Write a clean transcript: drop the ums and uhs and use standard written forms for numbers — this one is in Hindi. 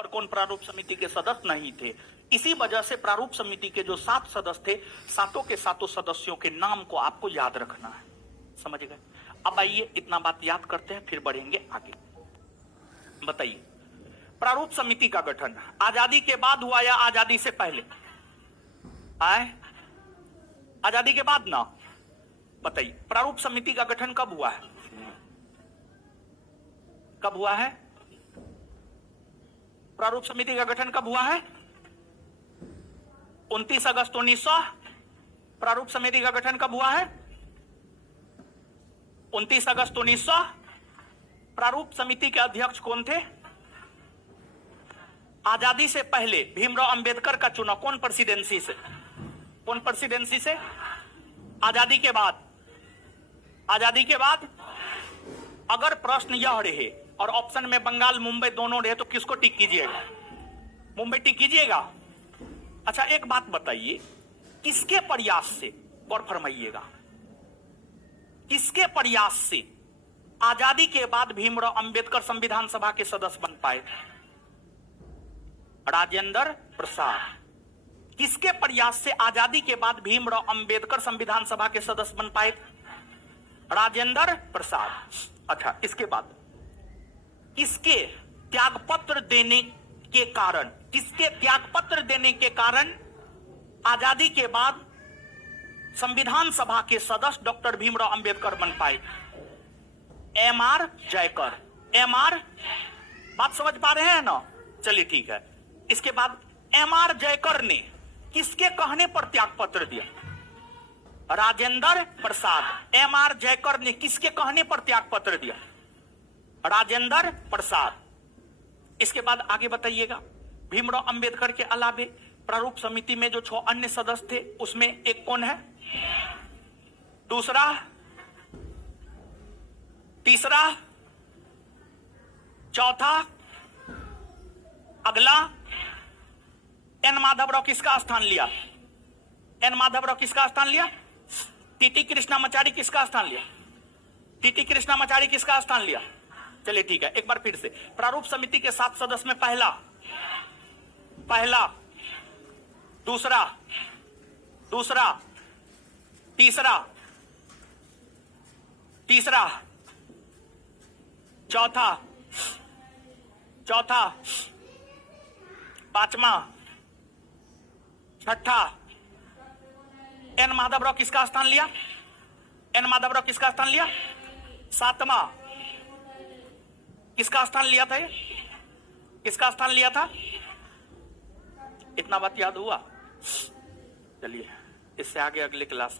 और कौन प्रारूप समिति के सदस्य नहीं थे। इसी वजह से प्रारूप समिति के जो 7 सदस्य थे, सातों के सातों सदस्यों के नाम को आपको याद रखना है। समझ गए? अब आइए इतना बात याद करते हैं, फिर बढ़ेंगे आगे। बताइए, प्रारूप समिति का गठन आजादी के बाद हुआ या आजादी से पहले? आए, आजादी के बाद ना। बताइए, प्रारूप समिति का गठन कब हुआ है? कब हुआ है? प्रारूप समिति का गठन कब हुआ है? 29 अगस्त 1900। प्रारूप समिति का गठन कब हुआ है? 29 अगस्त 1900। प्रारूप समिति के अध्यक्ष कौन थे? आजादी से पहले भीमराव अंबेडकर का चुनाव कौन प्रेसिडेंसी से? कौन प्रेसिडेंसी से? आजादी के बाद। आजादी के बाद अगर प्रश्न यह रहे और ऑप्शन में बंगाल मुंबई दोनों रहे तो किसको टिक कीजिएगा? मुंबई टिक कीजिएगा। अच्छा, एक बात बताइए, किसके प्रयास से, गौर फरमाइएगा, किसके प्रयास से आजादी के बाद भीमराव अंबेडकर संविधान सभा के सदस्य बन पाए? राजेंद्र प्रसाद। किसके प्रयास से आजादी के बाद भीमराव अंबेडकर संविधान सभा के सदस्य बन पाए? राजेंद्र प्रसाद। अच्छा, इसके बाद किसके त्यागपत्र देने के कारण, किसके त्यागपत्र देने के कारण आजादी के बाद संविधान सभा के सदस्य डॉक्टर भीमराव अंबेडकर बन पाए? एम.आर. जयकर। एम.आर. बात समझ पा रहे हैं ना? चलिए ठीक है। इसके बाद एम.आर. जयकर ने किसके कहने पर त्यागपत्र दिया? राजेंद्र प्रसाद। एम.आर. जयकर ने किसके कहने पर त्यागपत्र दिया? राजेंद्र प्रसाद। इसके बाद आगे बताइएगा, भीमराव अंबेडकर के अलावे प्रारूप समिति में जो 6 अन्य सदस्य थे उसमें एक कौन है? दूसरा, तीसरा, चौथा, अगला। एन माधवराव किसका स्थान लिया? एन माधवराव किसका स्थान लिया? टीटी कृष्णामाचारी किसका स्थान लिया? टीटी कृष्णामाचारी किसका स्थान लिया? चलिए ठीक है, एक बार फिर से। प्रारूप समिति के 7 सदस्य में पहला, दूसरा, तीसरा, चौथा, पांचवा, छठा। एन माधवराव किसका स्थान लिया? एन माधवराव किसका स्थान लिया? 7वां किसका स्थान लिया था? किसका स्थान लिया था? इतना बात याद हुआ? चलिए, इससे आगे अगले क्लास में